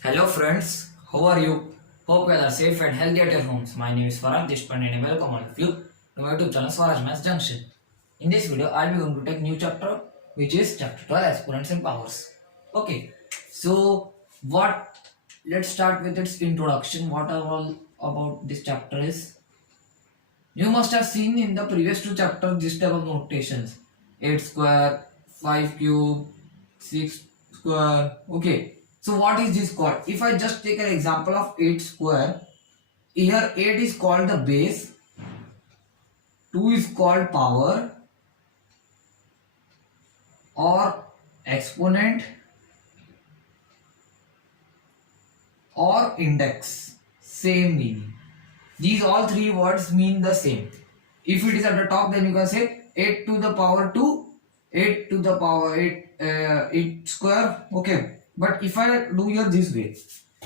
Hello friends, how are you? Hope you all are safe and healthy at your homes. My name is Farah Deshpande and I welcome all of you to my YouTube channel Swaraj Maths Junction. In this video, I'll be going to take new chapter which is chapter 12 exponents and powers. Okay, so what? Let's start with its introduction. What are all about this chapter is? You must have seen in the previous two chapters this type of notations: 8 square, 5 cube, 6 square. Okay, so what is this called? If I just take an example of 8 square, here 8 is called the base, 2 is called power or exponent or index. Same meaning. These all three words mean the same. If it is at the top, then you can say 8 to the power 2, 8 to the power 8 square. Okay, but if I do here this way,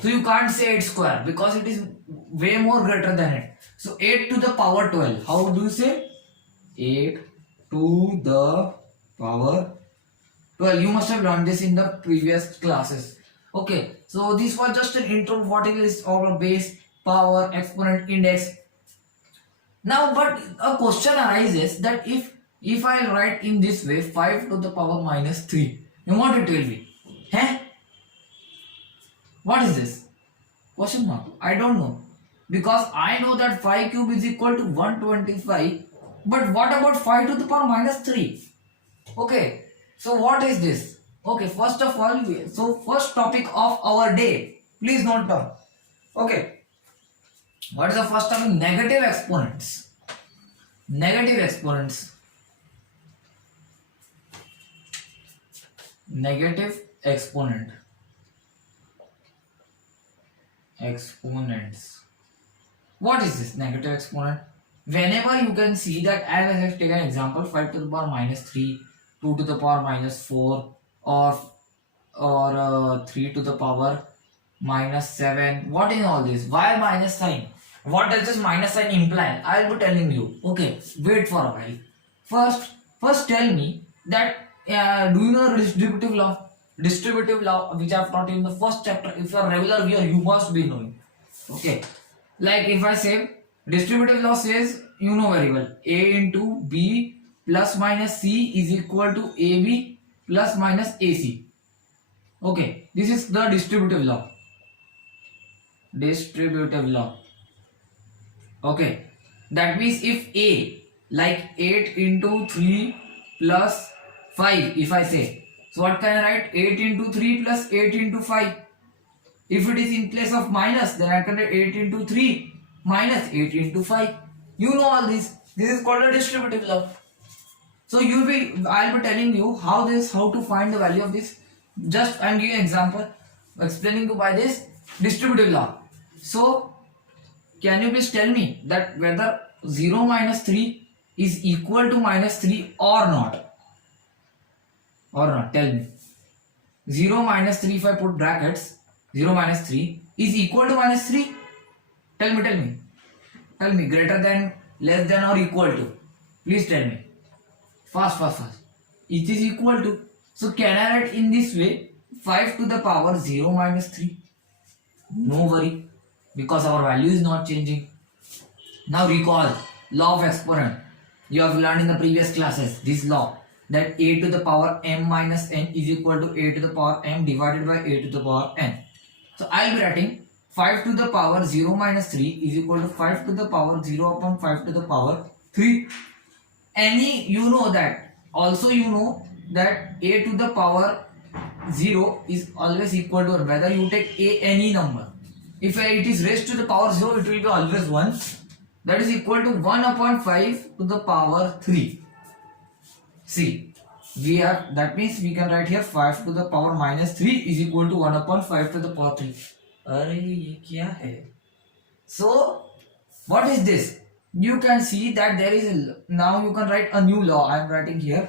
so you can't say 8 square because it is way more greater than it. So 8 to the power 12. How do you say? 8 to the power 12. You must have learned this in the previous classes. Okay, so this was just an intro of what it is our base, power, exponent, index. Now, but a question arises that if I write in this way 5 to the power minus 3, you want to tell me? Huh? What is this? Question mark. I don't know. Because I know that 5 cube is equal to 125. But what about 5 to the power minus 3? Okay. So what is this? Okay, first of all, so first topic of our day. Please note down. Okay. What is the first topic? Negative exponents. Negative exponents. Negative exponent. Exponents. What is this negative exponent? Whenever you can see that, as I have taken an example, 5 to the power minus 3, 2 to the power minus 4, or 3 to the power minus 7. What is all this? Why minus sign? What does this minus sign imply? I will be telling you. Okay, wait for a while. First tell me that do you know distributive law? Distributive law, which I have taught you in the first chapter. If you are regular viewer, you must be knowing. Okay, like if I say distributive law says, you know very well, A into B plus minus C is equal to AB plus minus AC. Okay, this is the distributive law. Distributive law. Okay, that means if A, like 8 into 3 plus 5, if I say, so what can I write? 8 into 3 plus 8 into 5. If it is in place of minus, then I can write 8 into 3 minus 8 into 5. You know all this. This is called a distributive law. So I'll be telling you how to find the value of this. Just I'm giving an example, explaining you by this distributive law. So can you please tell me that whether 0 minus 3 is equal to minus 3 or not? Or not? Tell me. 0 minus 3, if I put brackets, 0 minus 3 is equal to minus 3. Tell me. Tell me, greater than, less than or equal to. Please tell me. Fast. It is equal to. So can I write in this way 5 to the power 0 minus 3? No worry, because our value is not changing. Now recall law of exponent. You have learned in the previous classes this law, that a to the power m minus n is equal to a to the power m divided by a to the power n. So I will be writing 5 to the power 0 minus 3 is equal to 5 to the power 0 upon 5 to the power 3. You know that a to the power 0 is always equal to, whether you take any number. If it is raised to the power 0, it will be always 1. That is equal to 1 upon 5 to the power 3. See, that means we can write here 5 to the power minus 3 is equal to 1 upon 5 to the power 3. Arey, ye kya hai? So, what is this? You can see that there is, now you can write a new law. I am writing here.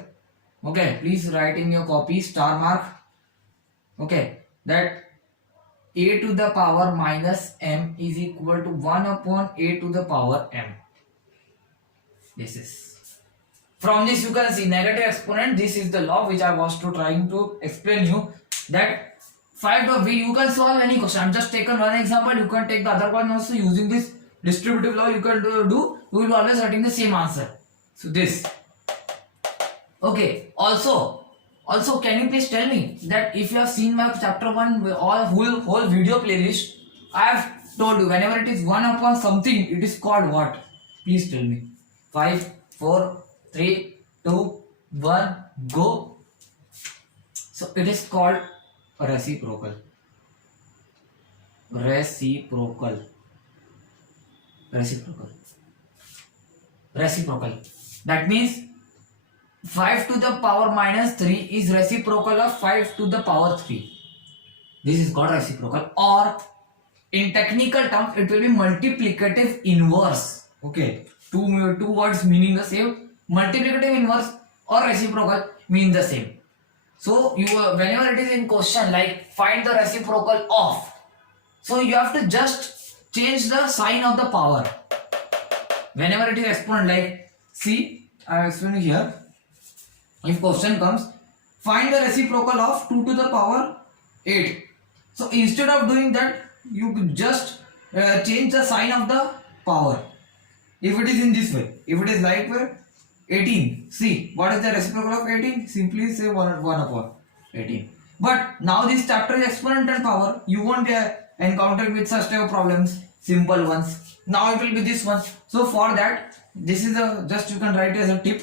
Okay, please write in your copy star mark. Okay, that a to the power minus m is equal to 1 upon a to the power m. This is. From this you can see negative exponent. This is the law which I was trying to explain you, that You can solve any question. I'm just taken one example. You can take the other one also using this distributive law. You can do. We will always getting the same answer. So this. Okay. Also, can you please tell me that if you have seen my chapter 1 whole video playlist, I have told you whenever it is 1 upon something, it is called what? Please tell me. 5, 4, 3, 2, 1, go. So it is called reciprocal. Reciprocal. That means 5 to the power minus 3 is reciprocal of 5 to the power 3. This is called reciprocal, or in technical terms it will be multiplicative inverse. Okay, two words meaning the same. Multiplicative inverse or reciprocal mean the same. So you whenever it is in question like find the reciprocal of, so you have to just change the sign of the power. Whenever it is exponent, like see, I explain here. If question comes, find the reciprocal of 2 to the power 8. So instead of doing that, you just change the sign of the power. If it is in this way, if it is like 18, see what is the reciprocal of 18? Simply say 1 upon 18. But now this chapter is exponential power. You won't encounter with such type of problems, simple ones. Now it will be this one. So for that, this is a just you can write as a tip.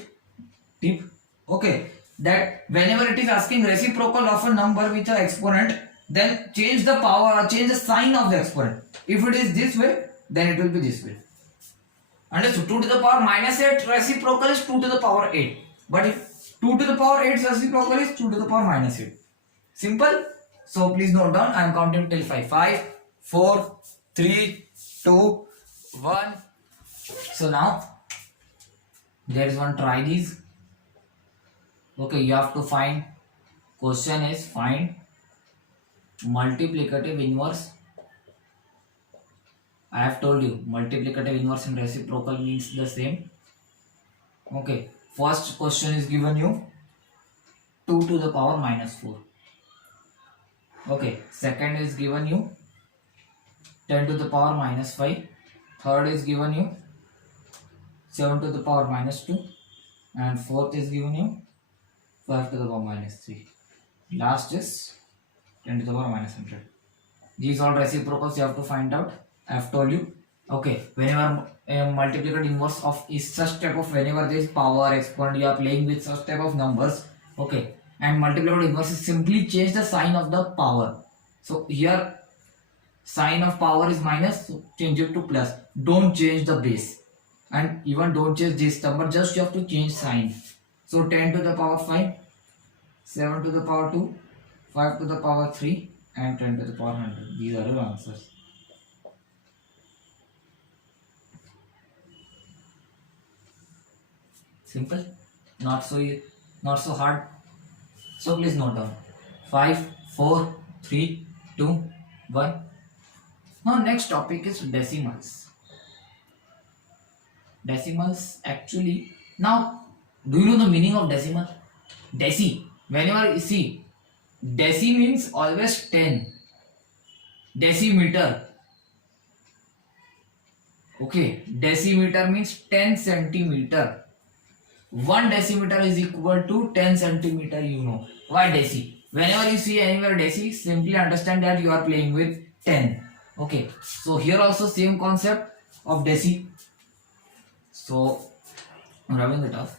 Okay, that whenever it is asking reciprocal of a number with an exponent, then change the power, change the sign of the exponent. If it is this way, then it will be this way. Understood? 2 to the power minus 8 reciprocal is 2 to the power 8. But if 2 to the power 8 reciprocal is 2 to the power minus 8. Simple. So please note down. I am counting till 5. 5, 4, 3, 2, 1. So now there is one. Try these. Okay, you have to find. Question is find multiplicative inverse. I have told you multiplicative inverse and reciprocal means the same. Okay, first question is given you 2 to the power minus 4. Okay, second is given you 10 to the power minus 5. Third is given you 7 to the power minus 2. And fourth is given you 5 to the power minus 3. Last is 10 to the power minus 100. These all reciprocals you have to find out. I have told you. Okay, whenever a multiplicative inverse of is such type of, whenever there is power exponent, you are playing with such type of numbers. Okay, and multiplicative inverse is simply change the sign of the power. So here sign of power is minus, so change it to plus. Don't change the base, and even don't change this number, just you have to change sign. So 10 to the power 5, 7 to the power 2, 5 to the power 3, and 10 to the power 100. These are your answers. Simple, not so hard. So please note down. 5, 4, 3, 2, 1. Now next topic is decimals. Decimals actually. Now, do you know the meaning of decimal? Deci. Whenever you see, deci means always 10. Decimeter. Okay, decimeter means 10 centimeter. 1 decimeter is equal to 10 centimeter, you know. Why deci? Whenever you see anywhere deci, simply understand that you are playing with 10. Okay, so here also same concept of deci. So I'm rubbing it off.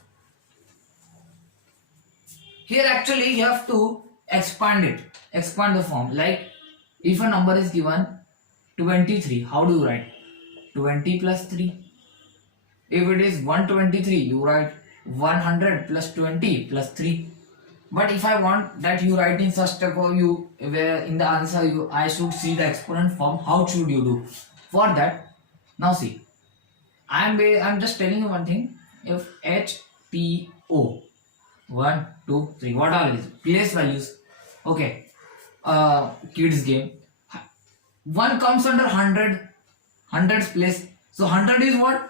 Here actually you have to expand it, expand the form. Like if a number is given 23, how do you write? 20 plus 3. If it is 123, you write 100 plus 20 plus 3. But if I want that you write in such type of where in the answer I should see the exponent form, how should you do? For that, now see, I'm just telling you one thing. If H P O 1, 2, 3, what are these? Place values. Okay, kids game. 1 comes under 100, 100's place. So 100 is what?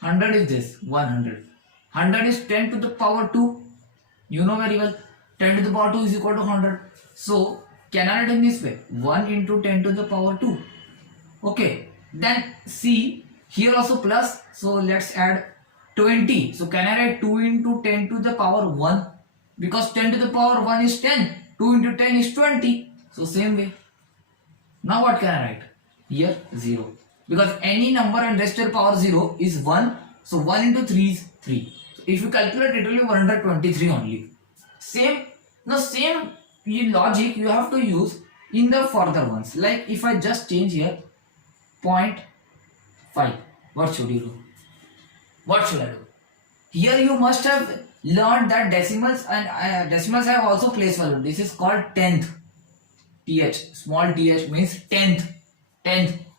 100 is this, 100. 100 is 10 to the power 2. You know very well. 10 to the power 2 is equal to 100. So Can I write in this way? 1 into 10 to the power 2. Okay. Then see, here also plus. So let's add 20. So can I write 2 into 10 to the power 1? Because 10 to the power 1 is 10. 2 into 10 is 20. So same way. Now what can I write? Here 0. Because any number and rest to the power 0 is 1. So 1 into 3 is 3. So if you calculate, it will be 123 only. Same logic you have to use in the further ones. Like if I just change here 0.5, what should you do? What should I do? Here you must have learned that decimals and decimals have also place value. This is called tenth. Th, small th means tenth.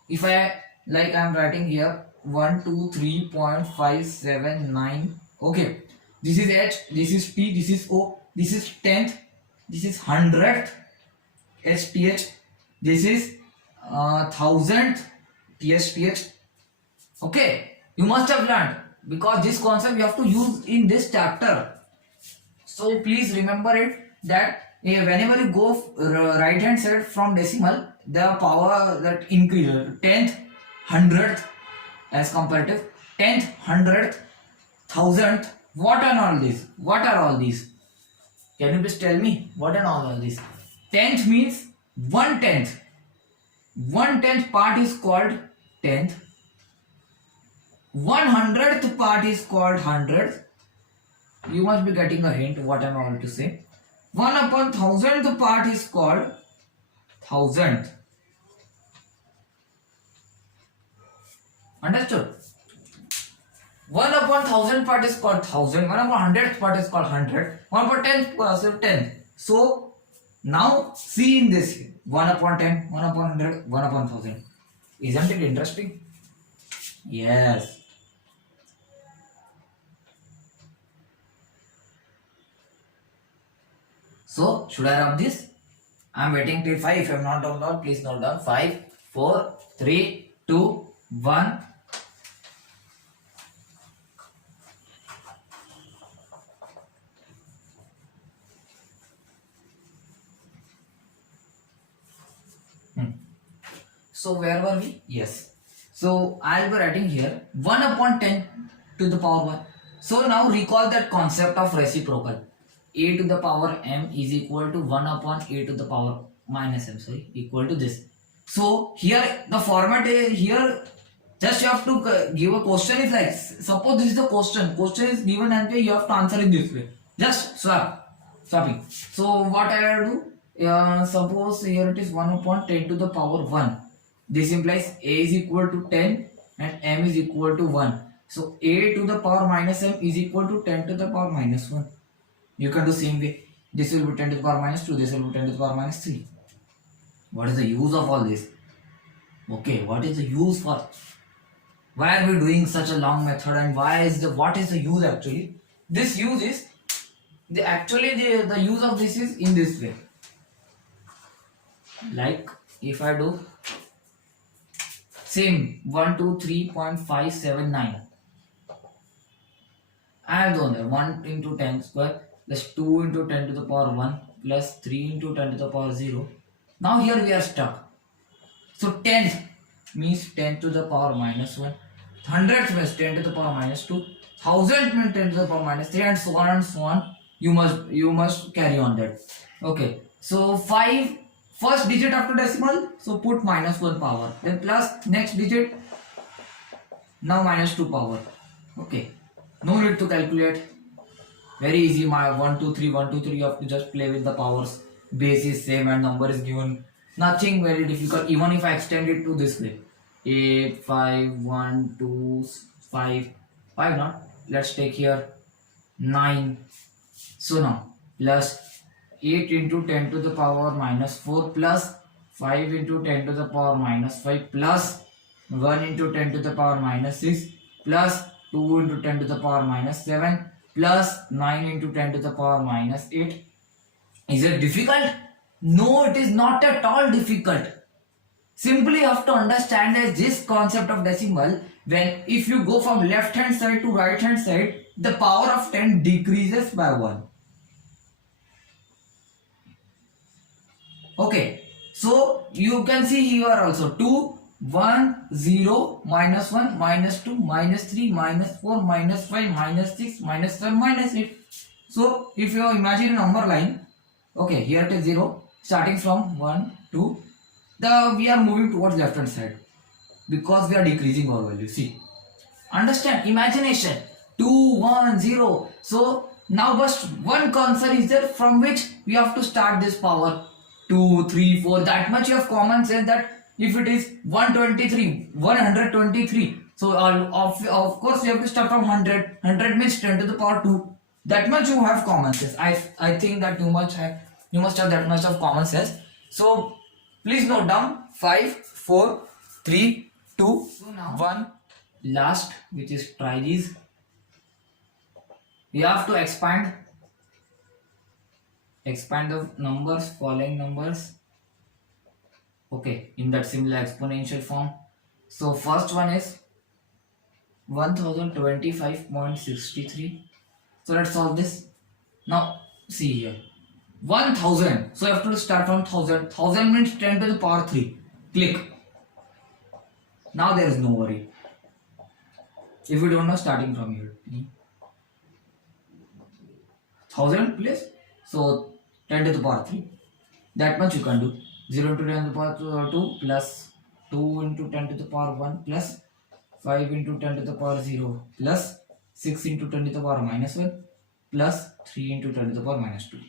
If I am writing here 123.579. Okay, this is h, this is t, this is o, this is tenth, this is hundredth, hth, this is thousandth, thth. Okay, you must have learned, because this concept you have to use in this chapter. So please remember it, that whenever you go right hand side from decimal, the power that increases, tenth, hundredth as comparative, tenth, hundredth, thousandth. What are all these? What are all these? Can you please tell me what are all these? Tenth means 1/10. 1/10 part is called tenth. 100th part is called hundredth. You must be getting a hint what I am about to say. 1/1000th part is called thousandth. Understood? 1/1000 part is called thousand. 1/100th part is called hundred. 1/10th part is 10. So now see in this 1/10, 1/100, 1/1000. Isn't it interesting? Yes. So should I rub this? I am waiting till 5. If I am not down, please note down. 5, 4, 3, 2, 1. So where were we? Yes. So I'll be writing here 1/10 to the power 1. So now recall that concept of reciprocal. A to the power m is equal to 1/a to the power minus m. Sorry, equal to this. So here the format is here. Just you have to give a question is like, suppose this is the question. Question is given and you have to answer in this way. Just swapping. So what I will do? Suppose here it is 1/10 to the power 1. This implies a is equal to 10 and m is equal to 1. So a to the power minus m is equal to 10 to the power minus 1. You can do same way. This will be 10 to the power minus 2. This will be 10 to the power minus 3. What is the use of all this? Okay, what is the use for? Why are we doing such a long method, and what is the use actually? This use is the use of this is in this way. Like if I do same 123.579. I have done that 1 into 10 square plus 2 into 10 to the power 1 plus 3 into 10 to the power 0. Now here we are stuck. So 10th means 10 to the power minus 1. 100th means 10 to the power minus 2. 1000th means 10 to the power minus 3, and so on and so on. You must carry on that. Okay. So 5, first digit after decimal, so put minus 1 power. Then plus next digit, now minus 2 power. Okay. No need to calculate. Very easy. My 1, 2, 3, 1, 2, 3. You have to just play with the powers. Base is same and number is given. Nothing very difficult. Even if I extend it to this way, 8, 5, 1, 2, 5, 5 not. Let's take here 9. So now plus 8 into 10 to the power minus 4 plus 5 into 10 to the power minus 5 plus 1 into 10 to the power minus 6 plus 2 into 10 to the power minus 7 plus 9 into 10 to the power minus 8. Is it difficult? No, it is not at all difficult. Simply you have to understand that this concept of decimal, if you go from left hand side to right hand side, the power of 10 decreases by 1. Okay, so you can see here also 2, 1, 0, minus 1, minus 2, minus 3, minus 4, minus 5, minus 6, minus 7, minus 8. So if you imagine a number line, okay, here it is 0, starting from 1, 2, we are moving towards left hand side because we are decreasing our value. See, understand, imagination, 2, 1, 0. So now just one constant is there from which we have to start this power. 2, 3, 4, that much you have common sense that if it is 123, so of course you have to start from 100 means 10 to the power 2. That much you have common sense. I think that you must have that much of common sense. So please note down 5, 4, 3, 2, 1. Last, which is try these. You have to expand the numbers, following numbers, okay, in that similar exponential form. So first one is 1025.63. so let's solve this. Now see here, 1000, so you have to start from 1000 means 10 to the power 3. Click. Now there is no worry if you don't know starting from here. 1000 place, so 10 to the power 3, that much you can do. 0 into 10 to the power 2 plus 2 into 10 to the power 1 plus 5 into 10 to the power 0 plus 6 into 10 to the power minus 1 plus 3 into 10 to the power minus 2.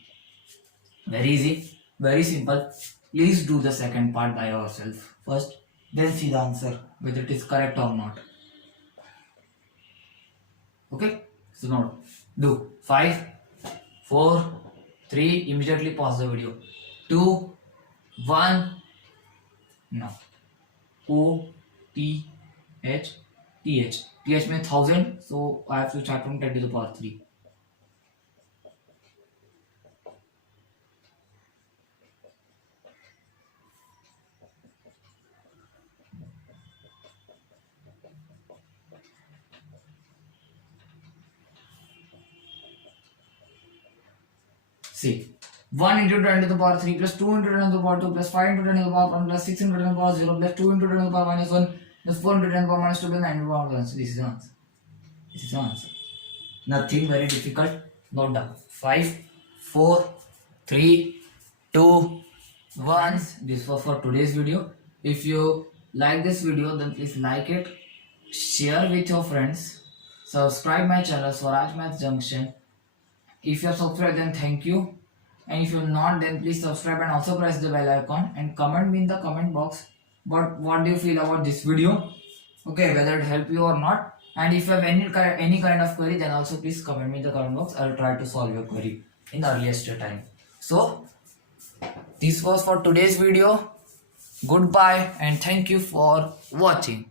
Very easy, very simple. Please do the second part by yourself first, then see the answer whether it is correct or not. Okay, so now do 5, 4, 3, immediately pause the video. 2, 1, now OTH, TH means 1000, so I have to start from 10 to the power 3. See, 1 into 10 to the power 3 plus 2 into 10 to the power 2 plus 5 into 10 to the power 1 plus 6 into 10 to the power 0 plus 2 into 10 to the power minus 1 plus 4 into 10 to the power minus 2 plus 9 to the power 1. So this is the answer. This is the answer. Nothing very difficult. Note down. 5, 4, 3, 2, 1. This was for today's video. If you like this video, then please like it, share with your friends, subscribe my channel Swaraj Maths Junction. If you are subscribed, then thank you, and if you are not, then please subscribe and also press the bell icon and comment me in the comment box. But what do you feel about this video? Okay, whether it helped you or not. And if you have any kind of query, then also please comment me in the comment box. I will try to solve your query in the earliest time. So this was for today's video. Goodbye and thank you for watching.